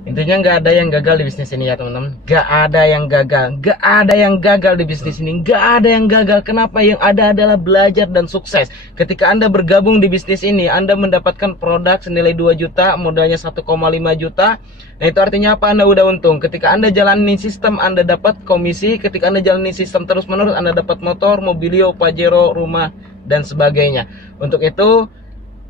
Intinya nggak ada yang gagal di bisnis ini ya teman-teman. Nggak ada yang gagal, nggak ada yang gagal di bisnis ini, nggak ada yang gagal. Kenapa? Yang ada adalah belajar dan sukses. Ketika Anda bergabung di bisnis ini, Anda mendapatkan produk senilai 2 juta, modalnya 1,5 juta. Nah itu artinya apa? Anda udah untung. Ketika Anda jalani sistem, Anda dapat komisi. Ketika Anda jalani sistem terus-menerus, Anda dapat motor, mobilio, pajero, rumah, dan sebagainya. Untuk itu,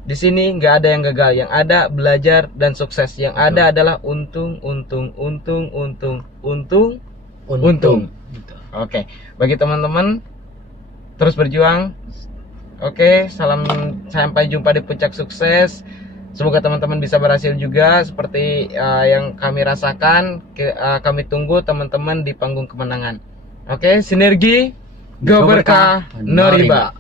di sini nggak ada yang gagal, yang ada belajar dan sukses. Yang ada adalah untung. Oke, bagi teman-teman terus berjuang. Oke, salam, sampai jumpa di puncak sukses. Semoga teman-teman bisa berhasil juga seperti yang kami rasakan. Kami tunggu teman-teman di panggung kemenangan. Oke, sinergi, go berkah, no riba.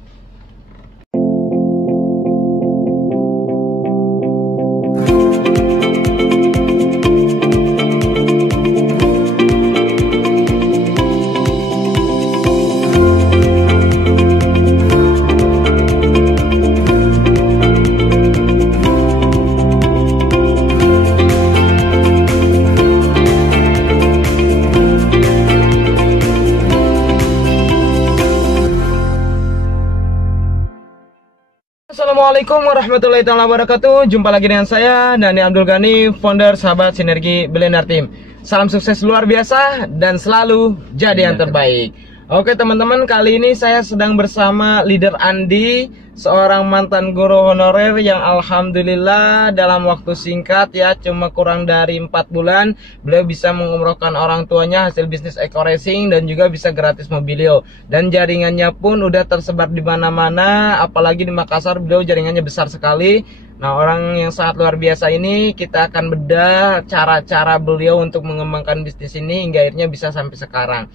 Assalamualaikum warahmatullahi wabarakatuh. Jumpa lagi dengan saya, Dani Abdul Ghani, founder Sahabat Sinergi Billionaire Team. Salam sukses luar biasa dan selalu jadi yang terbaik. Oke teman-teman, kali ini saya sedang bersama leader Andi, seorang mantan guru honorer yang alhamdulillah dalam waktu singkat ya, cuma kurang dari 4 bulan, beliau bisa mengumrohkan orang tuanya hasil bisnis eco racing dan juga bisa gratis mobilio. Dan jaringannya pun udah tersebar di mana-mana, apalagi di Makassar beliau jaringannya besar sekali. Nah, orang yang sangat luar biasa ini kita akan bedah cara-cara beliau untuk mengembangkan bisnis ini hingga akhirnya bisa sampai sekarang.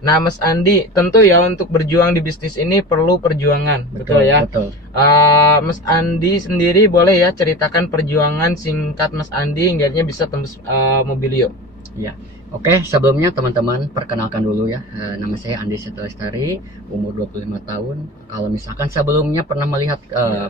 Nah, Mas Andi, tentu ya untuk berjuang di bisnis ini perlu perjuangan, betul ya? Betul. Mas Andi sendiri boleh ya ceritakan perjuangan singkat Mas Andi hingga akhirnya bisa tembus mobilio. Ya, oke. Sebelumnya teman-teman perkenalkan dulu ya. Nama saya Andi Setia Lestari, umur 25 tahun. Kalau misalkan sebelumnya pernah melihat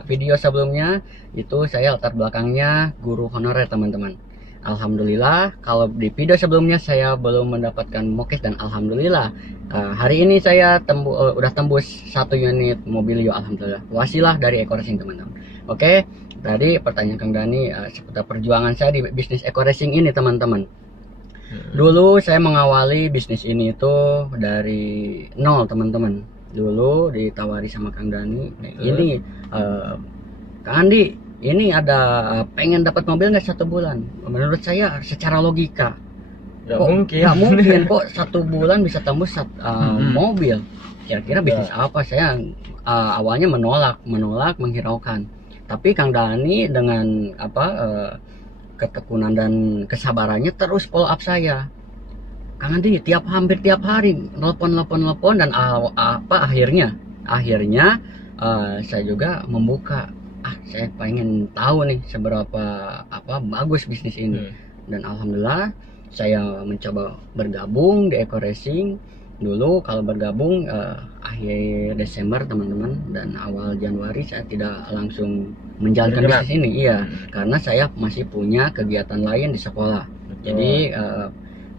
video sebelumnya, itu saya latar belakangnya guru honorer teman-teman. Alhamdulillah, kalau di video sebelumnya saya belum mendapatkan mokes dan alhamdulillah hari ini saya udah tembus 1 unit mobilio, alhamdulillah. Wasilah dari eco racing teman-teman. Oke, tadi pertanyaan Kang Dani seputar perjuangan saya di bisnis eco racing ini teman-teman. Dulu saya mengawali bisnis ini itu dari nol teman-teman. Dulu ditawari sama Kang Dani, ini Kang Andi, ini ada pengen dapat mobil nggak 1 bulan? Menurut saya secara logika Nggak mungkin kok 1 bulan bisa tembus mobil. Kira-kira bisnis apa? Saya awalnya menolak, menghiraukan. Tapi Kang Dani dengan ketekunan dan kesabarannya terus follow up saya. Kang Andi hampir tiap hari nelpon dan akhirnya saya juga membuka. Saya pengen tahu nih seberapa bagus bisnis ini. Dan alhamdulillah saya mencoba bergabung di eco racing. Dulu kalau bergabung akhir Desember teman-teman, dan awal Januari saya tidak langsung menjalankan bisnis ini. Iya, karena saya masih punya kegiatan lain di sekolah. Jadi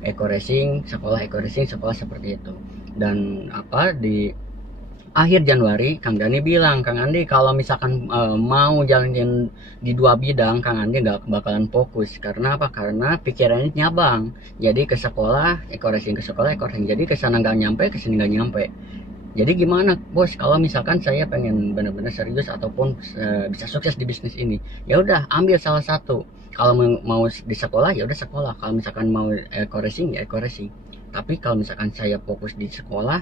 eco racing, sekolah seperti itu. Dan di akhir Januari Kang Dani bilang, Kang Andi kalau misalkan mau jalanin di 2 bidang, Kang Andi nggak bakalan fokus. Karena apa? Karena pikirannya nyabang. Jadi ke sekolah eco racing, ke sekolah eco racing. Jadi ke sana nggak nyampe, ke sini nggak nyampe. Jadi gimana bos kalau misalkan saya pengen benar-benar serius ataupun bisa sukses di bisnis ini? Ya udah, ambil salah satu. Kalau mau di sekolah ya udah sekolah. Kalau misalkan mau eco racing ya eco racing. Tapi kalau misalkan saya fokus di sekolah,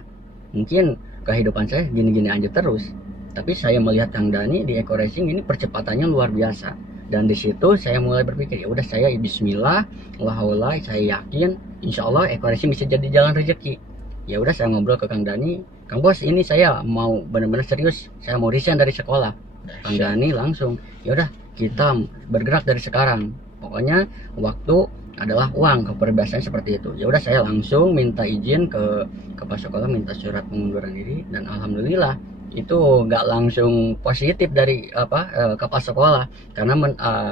mungkin kehidupan saya gini-gini aja terus. Tapi saya melihat Kang Dani di eco racing ini percepatannya luar biasa. Dan di situ saya mulai berpikir, ya udah saya bismillah, alhamdulillah, saya yakin insya Allah eco racing bisa jadi jalan rezeki. Ya udah saya ngobrol ke Kang Dani, Kang Bos ini saya mau benar-benar serius, saya mau resign dari sekolah. Kang Dani langsung, ya udah kita bergerak dari sekarang. Pokoknya waktu adalah uang, keperbiasaan seperti itu. Ya udah saya langsung minta izin ke kepala sekolah, minta surat pengunduran diri, dan alhamdulillah itu nggak langsung positif dari kepala sekolah, karena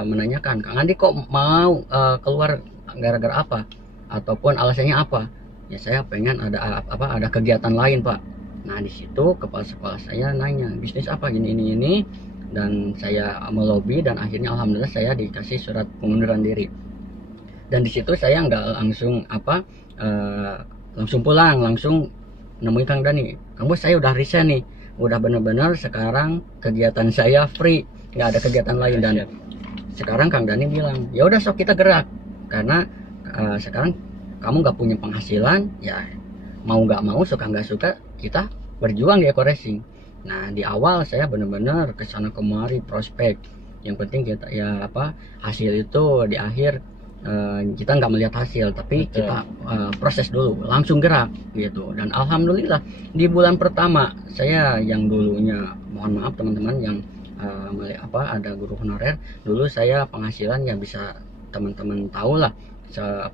menanyakan, Kang Andi kok mau keluar gara-gara apa, ataupun alasannya apa. Ya saya pengen ada kegiatan lain Pak. Nah di situ kepala saya nanya, bisnis apa ini, dan saya melobi, dan akhirnya alhamdulillah saya dikasih surat pengunduran diri. Dan di situ saya nggak langsung langsung pulang, langsung nemuin Kang Dani. Kang Bos, saya udah resign nih, udah bener-bener sekarang kegiatan saya free, nggak ada kegiatan lain. Dan sekarang Kang Dani bilang, ya udah sok kita gerak, karena sekarang kamu nggak punya penghasilan, ya mau nggak mau, suka nggak suka, kita berjuang di Eco Racing. Nah di awal saya bener-bener kesana kemari prospek, yang penting kita ya hasil itu di akhir. Kita nggak melihat hasil, tapi kita proses dulu, langsung gerak gitu. Dan alhamdulillah di bulan pertama saya, yang dulunya mohon maaf teman-teman yang ada guru honorer, dulu saya penghasilan ya bisa teman-teman tahu lah,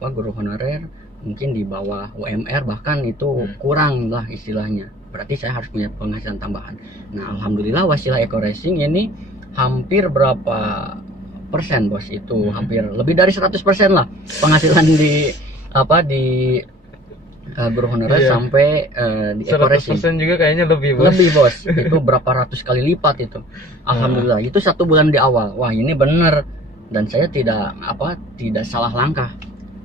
guru honorer mungkin di bawah UMR, bahkan itu kurang lah istilahnya, berarti saya harus punya penghasilan tambahan. Nah alhamdulillah wasilah Eco Racing ini hampir berapa persen Bos, itu hampir lebih dari 100% lah penghasilan di guru honorer sampai di Eco Racing. 100% juga kayaknya lebih Bos. Lebih Bos, itu berapa ratus kali lipat itu. Alhamdulillah itu 1 bulan di awal. Wah ini bener, dan saya tidak salah langkah.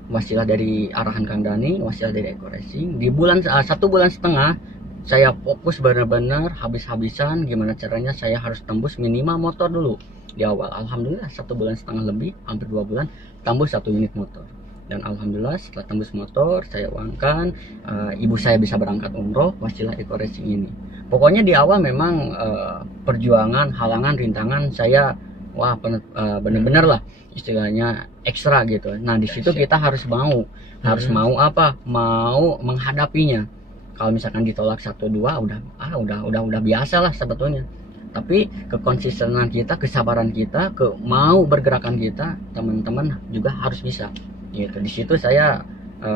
Wasilah dari arahan Kang Dani, wasilah dari Eco Racing. Di bulan 1 bulan setengah saya fokus benar-benar habis-habisan gimana caranya saya harus tembus minimal motor dulu di awal. Alhamdulillah 1 bulan setengah lebih, hampir 2 bulan tembus 1 unit motor. Dan alhamdulillah setelah tembus motor saya uangkan, ibu saya bisa berangkat umroh wasilah Eco Racing ini. Pokoknya di awal memang perjuangan, halangan, rintangan saya bener-bener lah istilahnya ekstra gitu. Nah di situ kita harus mau menghadapinya. Kalau misalkan ditolak 1-2 udah biasa lah sebetulnya. Tapi kekonsistenan kita, kesabaran kita, mau bergerakan kita, teman-teman juga harus bisa. Gitu. Di situ saya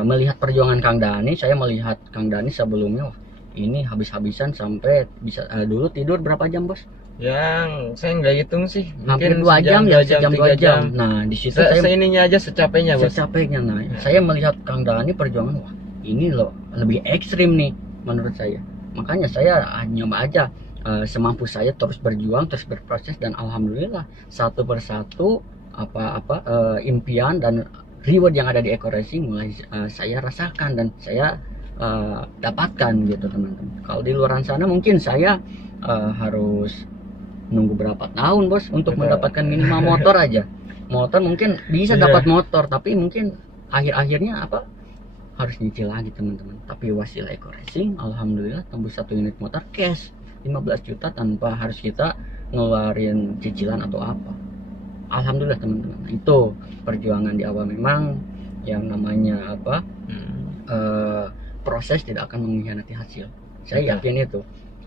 melihat perjuangan Kang Dani, saya melihat Kang Dani sebelumnya, wah ini habis-habisan sampai bisa dulu tidur berapa jam Bos? Yang saya nggak hitung sih, hampir 2 jam ya, sejam 2 jam. Nah di situ saya ininya aja secapeknya Bos. Secapeknya. Nah saya melihat Kang Dani perjuangan, wah ini loh lebih ekstrim nih menurut saya. Makanya saya nyoba aja semampu saya, terus berjuang, terus berproses, dan alhamdulillah satu persatu impian dan reward yang ada di Eco Racing mulai saya rasakan dan saya dapatkan gitu teman-teman. Kalau di luar sana mungkin saya harus nunggu berapa tahun Bos untuk mendapatkan minimal motor aja. Motor mungkin bisa dapat motor, tapi mungkin akhir-akhirnya harus nyicil lagi teman-teman. Tapi wasilah Eco Racing alhamdulillah tembus 1 unit motor cash 15 juta tanpa harus kita ngeluarin cicilan atau apa. Alhamdulillah teman-teman. Itu perjuangan di awal. Memang yang namanya proses tidak akan mengkhianati hasil. Saya yakin itu.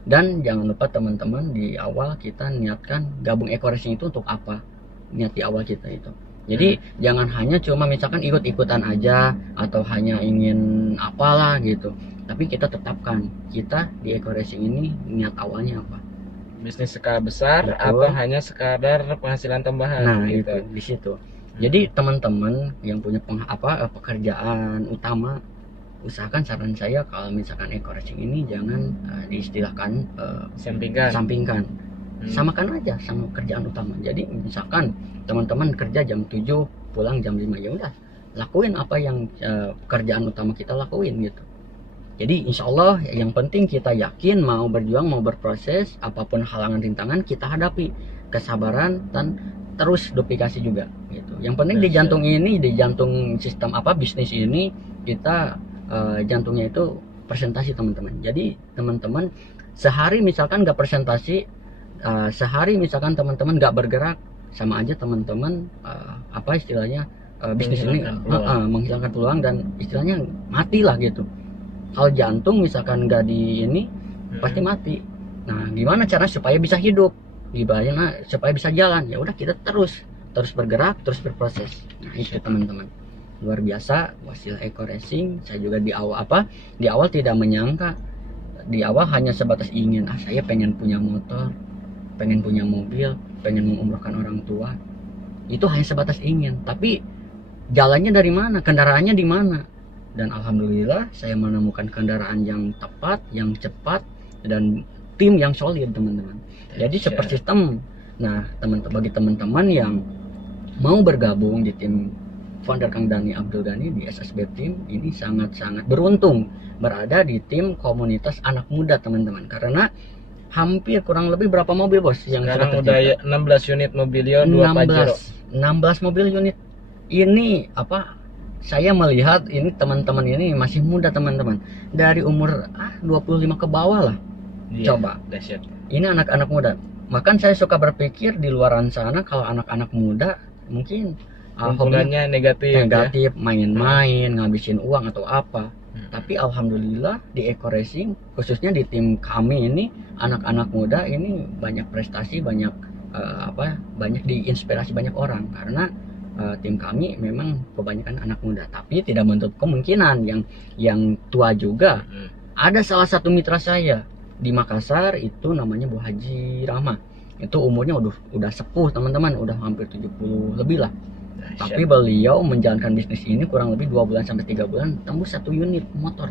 Dan jangan lupa teman-teman, di awal kita niatkan gabung Eco Racing itu untuk apa? Niat di awal kita itu. Jadi jangan hanya cuma misalkan ikut-ikutan aja atau hanya ingin apalah gitu. Tapi kita tetapkan, kita di Eco Racing ini niat awalnya apa? Bisnis skala besar. Betul. Atau hanya sekadar penghasilan tambahan. Nah gitu. Itu di situ. Jadi teman-teman yang punya pekerjaan utama, usahakan, saran saya kalau misalkan Eco Racing ini jangan diistilahkan sampingkan. Samakan aja sama kerjaan utama. Jadi misalkan teman-teman kerja jam 7 pulang jam 5, ya udah lakuin apa yang kerjaan utama kita lakuin gitu. Jadi insya Allah yang penting kita yakin, mau berjuang, mau berproses, apapun halangan rintangan kita hadapi, kesabaran dan terus duplikasi juga gitu. Yang penting di jantung ini, di jantung sistem bisnis ini kita jantungnya itu presentasi teman-teman. Jadi teman-teman sehari misalkan nggak presentasi, sehari misalkan teman-teman nggak bergerak, sama aja teman-teman istilahnya bisnis ini menghilangkan peluang dan istilahnya mati lah gitu. Kalau jantung misalkan nggak pasti mati. Nah gimana cara supaya bisa hidup, gimana supaya bisa jalan? Ya udah kita terus bergerak, terus berproses. Nah itu teman-teman, luar biasa wasilah Eco Racing. Saya juga di awal tidak menyangka, di awal hanya sebatas ingin saya pengen punya motor, pengen punya mobil, pengen mengumrohkan orang tua. Itu hanya sebatas ingin, tapi jalannya dari mana, kendaraannya di mana. Dan alhamdulillah saya menemukan kendaraan yang tepat, yang cepat, dan tim yang solid teman-teman. Jadi super system. Nah bagi teman-teman yang mau bergabung di tim founder Kang Dani Abdul Ghani di SSB Team, ini sangat-sangat beruntung berada di tim komunitas anak muda teman-teman. Karena hampir kurang lebih berapa mobil bos yang sekarang udah 16 unit Mobilio 2 Pajero. 16 mobil unit. Ini apa? Saya melihat ini teman-teman ini masih muda teman-teman, dari umur 25 ke bawah lah. Iya, coba dahsyat. Ini anak-anak muda. Bahkan saya suka berpikir di luaran sana kalau anak-anak muda mungkin hubungannya negatif ya? Main-main, ngabisin uang atau apa. Tapi alhamdulillah di Eco Racing, khususnya di tim kami ini, anak-anak muda ini banyak prestasi, banyak banyak diinspirasi banyak orang. Karena tim kami memang kebanyakan anak muda, tapi tidak menutup kemungkinan yang tua juga. Ada salah satu mitra saya di Makassar, itu namanya Bu Haji Rahma. Itu umurnya udah sepuh teman-teman, udah hampir 70 lebih lah. Tapi beliau menjalankan bisnis ini kurang lebih 2 bulan sampai 3 bulan tembus 1 unit motor.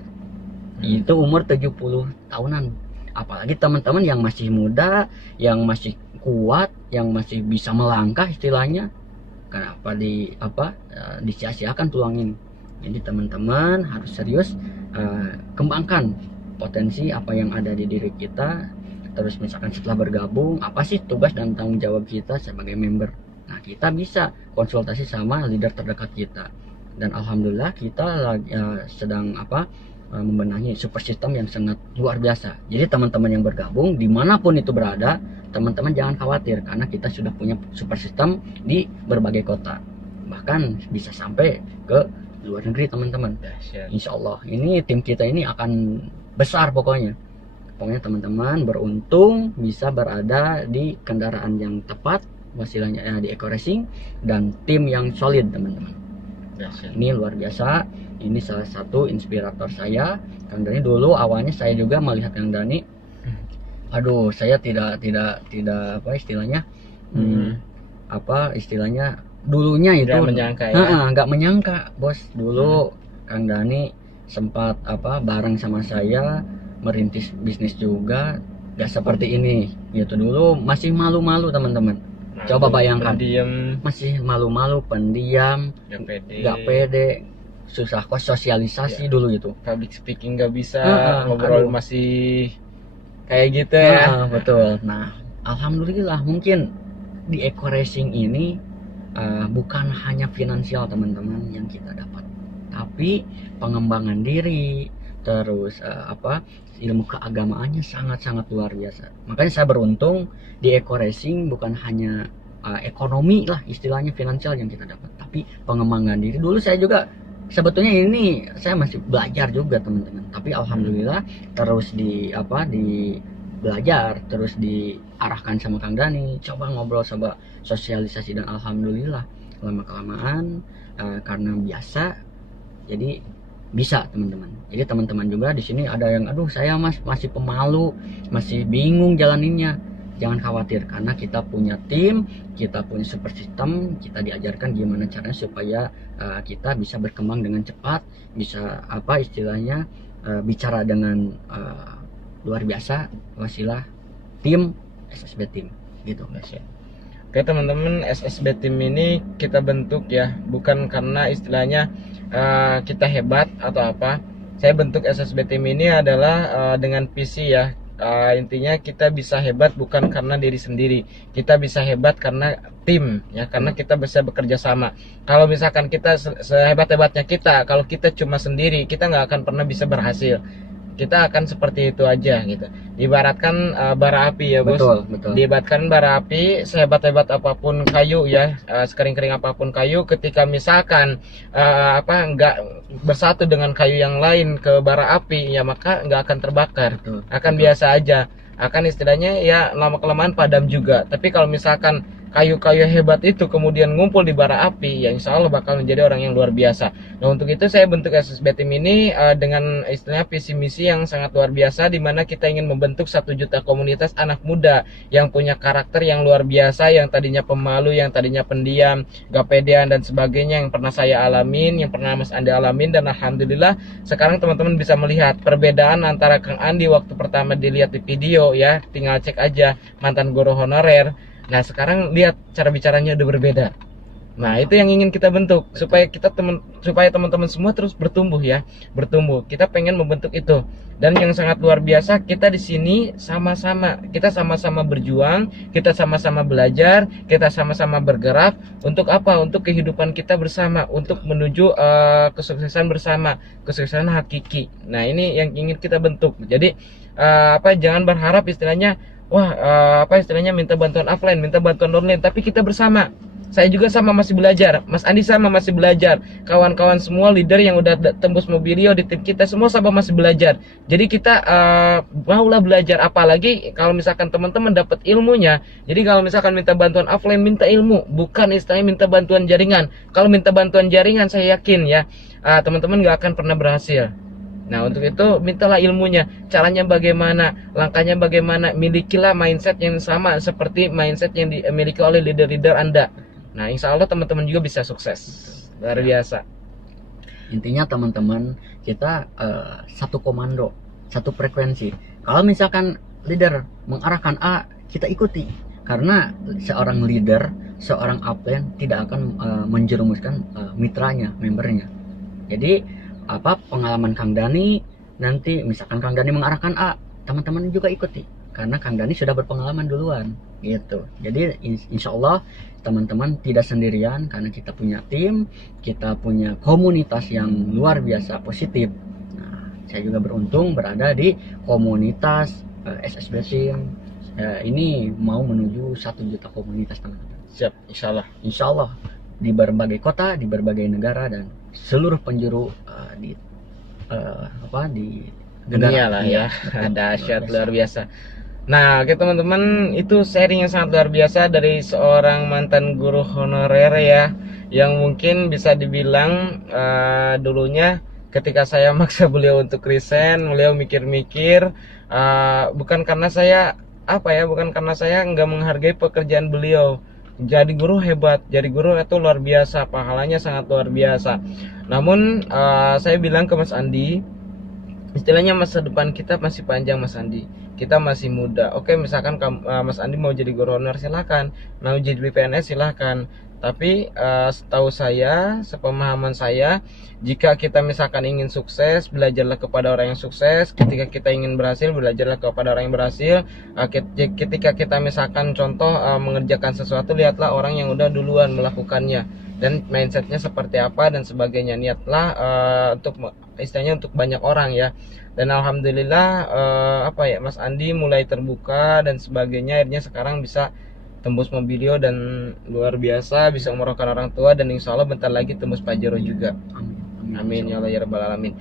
Itu umur 70 tahunan. Apalagi teman-teman yang masih muda, yang masih kuat, yang masih bisa melangkah istilahnya, kenapa disia-siakan peluang ini. Jadi teman-teman harus serius kembangkan potensi apa yang ada di diri kita. Terus misalkan setelah bergabung, apa sih tugas dan tanggung jawab kita sebagai member. Nah kita bisa konsultasi sama leader terdekat kita. Dan alhamdulillah kita sedang membenahi super system yang sangat luar biasa. Jadi teman-teman yang bergabung dimanapun itu berada, teman-teman jangan khawatir karena kita sudah punya super system di berbagai kota, bahkan bisa sampai ke luar negeri teman-teman. Insya Allah ini tim kita ini akan besar pokoknya teman-teman beruntung bisa berada di kendaraan yang tepat, wasilahnya di Eco Racing, dan tim yang solid teman-teman. Ini luar biasa. Ini salah satu inspirator saya Kang Dani. Dulu awalnya saya juga melihat Kang Dani, saya tidak apa istilahnya dulunya itu nggak menyangka bos. Dulu Kang Dani sempat bareng sama saya merintis bisnis juga, gak seperti ini gitu. Dulu masih malu-malu teman-teman. Coba bayangkan, masih malu-malu, pendiam, gak pede, susah sosialisasi dulu itu. Public speaking gak bisa, ngobrol masih kayak gitu ya. Betul. Nah, alhamdulillah mungkin di Eco Racing ini bukan hanya finansial teman-teman yang kita dapat, tapi pengembangan diri, terus ilmu keagamaannya sangat-sangat luar biasa. Makanya saya beruntung di Eco Racing bukan hanya ekonomi lah istilahnya finansial yang kita dapat, tapi pengembangan diri. Dulu saya juga sebetulnya ini saya masih belajar juga teman-teman, tapi alhamdulillah terus belajar, terus diarahkan sama Kang Dani, coba ngobrol, coba sosialisasi, dan alhamdulillah lama-kelamaan karena biasa jadi bisa teman-teman. Jadi teman-teman juga di sini ada yang saya masih pemalu, masih bingung jalaninnya. Jangan khawatir karena kita punya tim, kita punya super system, kita diajarkan gimana caranya supaya kita bisa berkembang dengan cepat, bisa istilahnya bicara dengan luar biasa wasilah tim SSB Team gitu. Oke teman-teman, SSB Team ini kita bentuk ya bukan karena istilahnya kita hebat atau apa. Saya bentuk SSB Team ini adalah dengan visi ya. Intinya kita bisa hebat bukan karena diri sendiri, kita bisa hebat karena tim ya, karena kita bisa bekerja sama. Kalau misalkan kita sehebat-hebatnya kita, kalau kita cuma sendiri, kita nggak akan pernah bisa berhasil. Kita akan seperti itu aja gitu. Diibaratkan bara api ya bos. Betul. Diibaratkan bara api, sehebat-hebat apapun kayu ya, sekering-kering apapun kayu, ketika misalkan nggak bersatu dengan kayu yang lain ke bara api ya, maka nggak akan terbakar. Akan biasa aja. Akan istilahnya ya lama kelamaan padam juga. Tapi kalau misalkan kayu-kayu hebat itu kemudian ngumpul di bara api, ya insya Allah bakal menjadi orang yang luar biasa. Nah untuk itu saya bentuk SSB Team ini dengan istilahnya visi misi yang sangat luar biasa, di mana kita ingin membentuk 1 juta komunitas anak muda yang punya karakter yang luar biasa, yang tadinya pemalu, yang tadinya pendiam, gak pedean dan sebagainya, yang pernah saya alamin, yang pernah Mas Andi alamin. Dan alhamdulillah sekarang teman-teman bisa melihat perbedaan antara Kang Andi waktu pertama dilihat di video ya, tinggal cek aja mantan guru honorer. Nah sekarang lihat cara bicaranya udah berbeda. Nah itu yang ingin kita bentuk, supaya teman-teman semua terus bertumbuh ya, bertumbuh. Kita pengen membentuk itu. Dan yang sangat luar biasa, kita di sini kita sama-sama berjuang, kita sama-sama belajar, kita sama-sama bergerak untuk apa? Untuk kehidupan kita bersama, untuk menuju kesuksesan bersama, kesuksesan hakiki. Nah ini yang ingin kita bentuk. Jadi jangan berharap istilahnya istilahnya minta bantuan offline, minta bantuan online, tapi kita bersama. Saya juga sama masih belajar, Mas Andi sama masih belajar, kawan-kawan semua leader yang udah tembus Mobilio di tim kita semua sama masih belajar. Jadi kita maulah belajar, apalagi kalau misalkan teman-teman dapat ilmunya. Jadi kalau misalkan minta bantuan offline, minta ilmu, bukan istilahnya minta bantuan jaringan. Kalau minta bantuan jaringan, saya yakin ya teman-teman gak akan pernah berhasil. Nah untuk itu mintalah ilmunya, caranya bagaimana, langkahnya bagaimana, milikilah mindset yang sama seperti mindset yang dimiliki oleh leader-leader Anda. Nah insya Allah teman-teman juga bisa sukses, luar biasa. Intinya teman-teman, kita satu komando, satu frekuensi. Kalau misalkan leader mengarahkan A, kita ikuti. Karena seorang leader, seorang upline tidak akan menjerumuskan mitranya, membernya. Jadi pengalaman Kang Dani, nanti misalkan Kang Dani mengarahkan A, teman-teman juga ikuti karena Kang Dani sudah berpengalaman duluan gitu. Jadi insya Allah teman-teman tidak sendirian, karena kita punya tim, kita punya komunitas yang luar biasa positif. Nah, saya juga beruntung berada di komunitas SSB Team. Ini mau menuju 1 juta komunitas teman-teman. Siap, insya Allah di berbagai kota, di berbagai negara, dan seluruh penjuru di dunia lah ya. Dahsyat, luar biasa. Nah, oke teman-teman, itu sharing yang sangat luar biasa dari seorang mantan guru honorer ya, yang mungkin bisa dibilang dulunya ketika saya maksa beliau untuk resign, beliau mikir-mikir, bukan karena saya bukan karena saya nggak menghargai pekerjaan beliau. Jadi guru hebat, jadi guru itu luar biasa, pahalanya sangat luar biasa. Namun saya bilang ke Mas Andi, istilahnya masa depan kita masih panjang Mas Andi, kita masih muda. Oke, misalkan Mas Andi mau jadi guru honorer silakan, mau jadi PNS silakan. Tapi setahu saya, sepemahaman saya, jika kita misalkan ingin sukses, belajarlah kepada orang yang sukses. Ketika kita ingin berhasil, belajarlah kepada orang yang berhasil. Ketika kita misalkan contoh mengerjakan sesuatu, lihatlah orang yang udah duluan melakukannya dan mindsetnya seperti apa dan sebagainya. Niatlah untuk istilahnya untuk banyak orang ya. Dan alhamdulillah Mas Andi mulai terbuka dan sebagainya, akhirnya sekarang bisa tembus Mobilio dan luar biasa, bisa umrohkan orang tua, dan insya Allah bentar lagi tembus Pajero juga. Amin ya Allah ya Rabbal Alamin.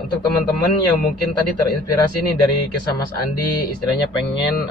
Untuk teman-teman yang mungkin tadi terinspirasi nih dari kisah Mas Andi, istilahnya pengen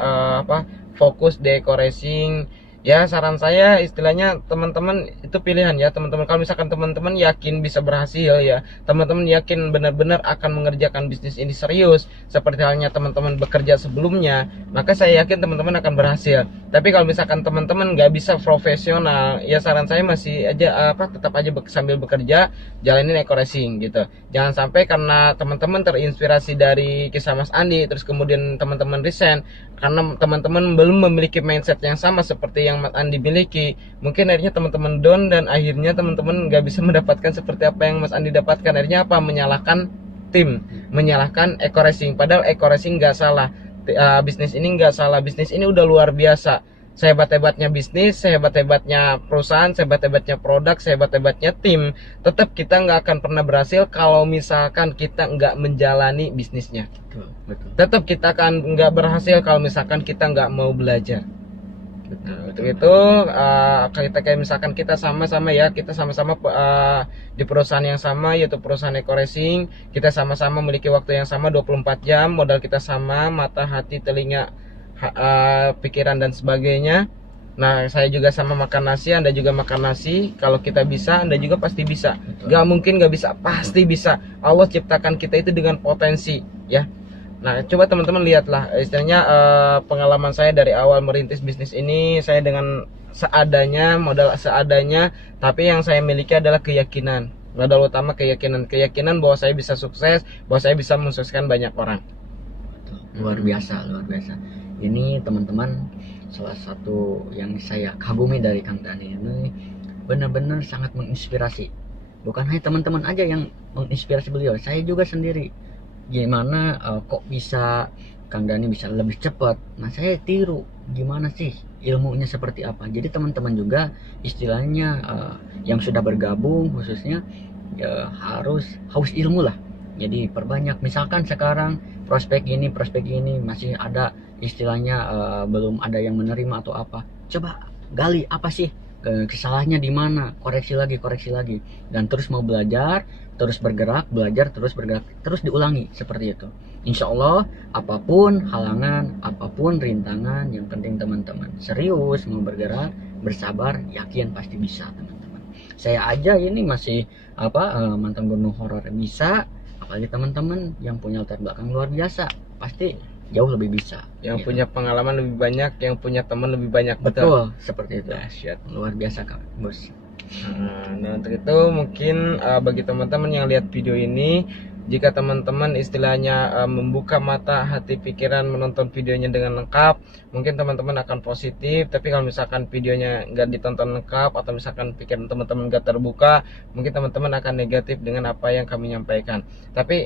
fokus deco racing, ya saran saya istilahnya teman-teman itu pilihan ya teman-teman. Kalau misalkan teman-teman yakin bisa berhasil ya, teman-teman yakin benar-benar akan mengerjakan bisnis ini serius seperti halnya teman-teman bekerja sebelumnya, maka saya yakin teman-teman akan berhasil. Tapi kalau misalkan teman-teman nggak bisa profesional, ya saran saya masih aja tetap aja sambil bekerja jalanin eco racing gitu. Jangan sampai karena teman-teman terinspirasi dari kisah Mas Andi terus kemudian teman-teman resign karena teman-teman belum memiliki mindset yang sama seperti yang Mas Andi miliki. Mungkin akhirnya teman-teman down dan akhirnya teman-teman nggak bisa mendapatkan seperti apa yang Mas Andi dapatkan. Akhirnya menyalahkan tim, menyalahkan eco racing. Padahal eco racing nggak salah, bisnis ini nggak salah, bisnis ini udah luar biasa. Sehebat-hebatnya bisnis, sehebat-hebatnya perusahaan, sehebat-hebatnya produk, sehebat-hebatnya tim, tetap kita nggak akan pernah berhasil kalau misalkan kita nggak menjalani bisnisnya. Betul. Tetap kita akan nggak berhasil kalau misalkan kita nggak mau belajar. Nah, untuk itu kita kayak misalkan kita sama-sama ya, kita sama-sama di perusahaan yang sama, yaitu perusahaan eco racing. Kita sama-sama memiliki waktu yang sama 24 jam, modal kita sama, mata, hati, telinga, pikiran dan sebagainya. Nah, saya juga sama makan nasi, Anda juga makan nasi. Kalau kita bisa, Anda juga pasti bisa. Betul. Gak mungkin gak bisa, pasti bisa. Allah ciptakan kita itu dengan potensi, ya. Nah, coba teman-teman lihatlah, istilahnya pengalaman saya dari awal merintis bisnis ini, saya dengan seadanya, modal seadanya, tapi yang saya miliki adalah keyakinan. Modal utama keyakinan bahwa saya bisa sukses, bahwa saya bisa mensukseskan banyak orang. Luar biasa, luar biasa. Ini teman-teman, salah satu yang saya kagumi dari Kang Dani ini benar-benar sangat menginspirasi. Bukan hanya teman-teman aja yang menginspirasi beliau, saya juga sendiri. Gimana kok bisa Kang Dani bisa lebih cepat? Nah, saya tiru gimana sih ilmunya seperti apa. Jadi teman-teman juga istilahnya yang sudah bergabung khususnya ya haus ilmu lah. Jadi perbanyak, misalkan sekarang prospek ini masih ada istilahnya belum ada yang menerima atau apa, coba gali apa sih kesalahannya di mana, koreksi lagi dan terus mau belajar, terus bergerak, belajar terus bergerak, terus diulangi seperti itu. Insya Allah apapun halangan, apapun rintangan, yang penting teman-teman serius mau bergerak, bersabar, yakin pasti bisa teman-teman. Saya aja ini masih mantan gunung horor bisa, apalagi teman-teman yang punya latar belakang luar biasa pasti jauh lebih bisa, yang gitu. punya pengalaman lebih banyak, yang punya teman lebih banyak. Betul, seperti itu. Dahsyat. Luar biasa Kak Bos. Nah, untuk itu mungkin bagi teman-teman yang lihat video ini, jika teman-teman istilahnya membuka mata, hati, pikiran, menonton videonya dengan lengkap, mungkin teman-teman akan positif. Tapi kalau misalkan videonya nggak ditonton lengkap, atau misalkan pikiran teman-teman nggak terbuka, mungkin teman-teman akan negatif dengan apa yang kami nyampaikan. Tapi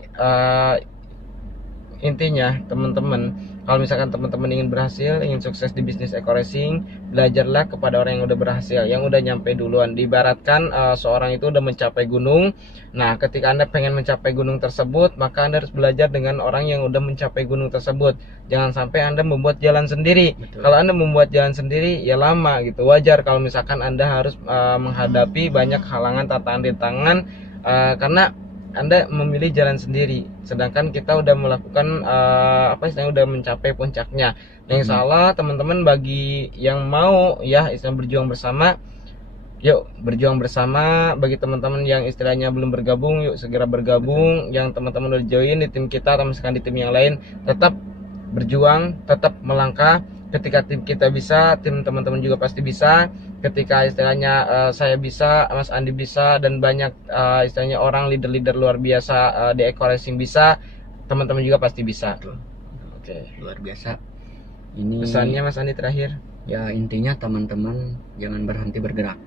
intinya teman-teman, kalau misalkan teman-teman ingin berhasil, ingin sukses di bisnis eco-racing, belajarlah kepada orang yang udah berhasil, yang udah nyampe duluan. Diibaratkan seorang itu udah mencapai gunung. Nah, ketika Anda pengen mencapai gunung tersebut, maka Anda harus belajar dengan orang yang udah mencapai gunung tersebut. Jangan sampai Anda membuat jalan sendiri. Betul. Kalau Anda membuat jalan sendiri, ya lama gitu. Wajar kalau misalkan Anda harus menghadapi banyak halangan, tantangan, rintangan, karena Anda memilih jalan sendiri, sedangkan kita udah melakukan istilahnya udah mencapai puncaknya. Nah, insya Allah teman-teman bagi yang mau ya istilahnya berjuang bersama, yuk berjuang bersama. Bagi teman-teman yang istilahnya belum bergabung, yuk segera bergabung. Yang teman-teman udah join di tim kita atau misalkan di tim yang lain, tetap berjuang, tetap melangkah. Ketika tim kita bisa, tim teman-teman juga pasti bisa. Ketika istilahnya saya bisa, Mas Andi bisa, dan banyak istilahnya orang leader-leader luar biasa di eco-racing bisa, teman-teman juga pasti bisa. Oke. Luar biasa. Ini Pesannya Mas Andi terakhir. ya intinya teman-teman jangan berhenti bergerak,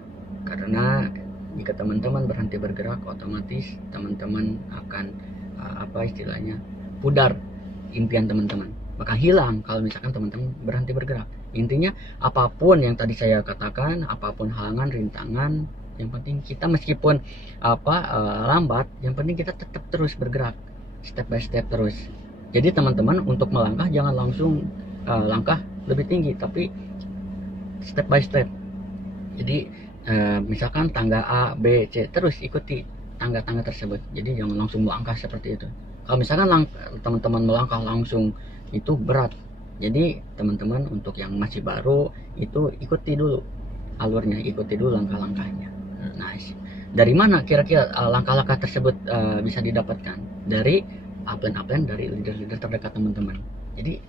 karena jika teman-teman berhenti bergerak, otomatis teman-teman akan istilahnya pudar impian teman-teman, maka hilang kalau misalkan teman-teman berhenti bergerak. Intinya apapun yang tadi saya katakan, apapun halangan, rintangan, yang penting kita meskipun lambat, yang penting kita tetap terus bergerak step by step terus. Jadi teman-teman untuk melangkah jangan langsung langkah lebih tinggi, tapi step by step. Jadi misalkan tangga A, B, C, terus ikuti tangga-tangga tersebut. Jadi jangan langsung melangkah seperti itu. Kalau misalkan teman-teman melangkah langsung, itu berat. Jadi teman-teman untuk yang masih baru itu ikuti dulu alurnya, ikuti dulu langkah-langkahnya. Nah, dari mana kira-kira langkah-langkah tersebut bisa didapatkan? Dari upline dari leader-leader terdekat teman-teman. Jadi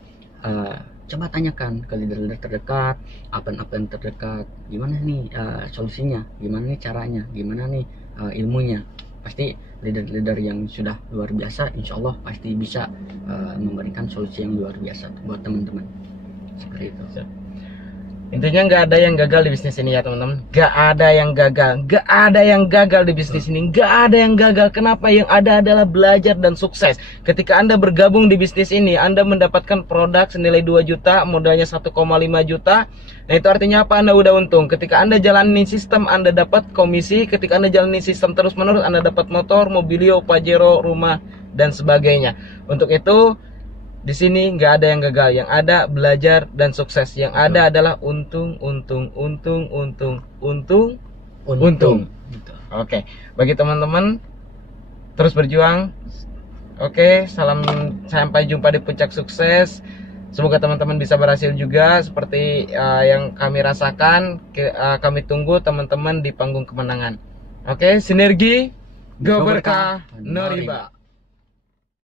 coba tanyakan ke leader-leader terdekat, upline terdekat, gimana nih solusinya, gimana nih caranya, gimana nih ilmunya. Pasti leader-leader yang sudah luar biasa, insya Allah pasti bisa memberikan solusi yang luar biasa buat teman-teman. Seperti itu. Intinya nggak ada yang gagal di bisnis ini ya teman-teman. Nggak ada yang gagal, nggak ada yang gagal di bisnis ini, nggak ada yang gagal. Kenapa? Yang ada adalah belajar dan sukses. Ketika Anda bergabung di bisnis ini, Anda mendapatkan produk senilai 2 juta, modalnya 1,5 juta. Nah, itu artinya apa? Anda udah untung. Ketika Anda jalanin sistem, Anda dapat komisi. Ketika Anda jalanin sistem terus-menerus, Anda dapat motor, mobilio, pajero, rumah, dan sebagainya. Untuk itu, di sini nggak ada yang gagal, yang ada belajar dan sukses. Yang ada adalah untung. Oke, bagi teman-teman terus berjuang. Oke, salam, sampai jumpa di puncak sukses. Semoga teman-teman bisa berhasil juga seperti yang kami rasakan. Kami tunggu teman-teman di panggung kemenangan. Oke, sinergi, go berkah, no riba.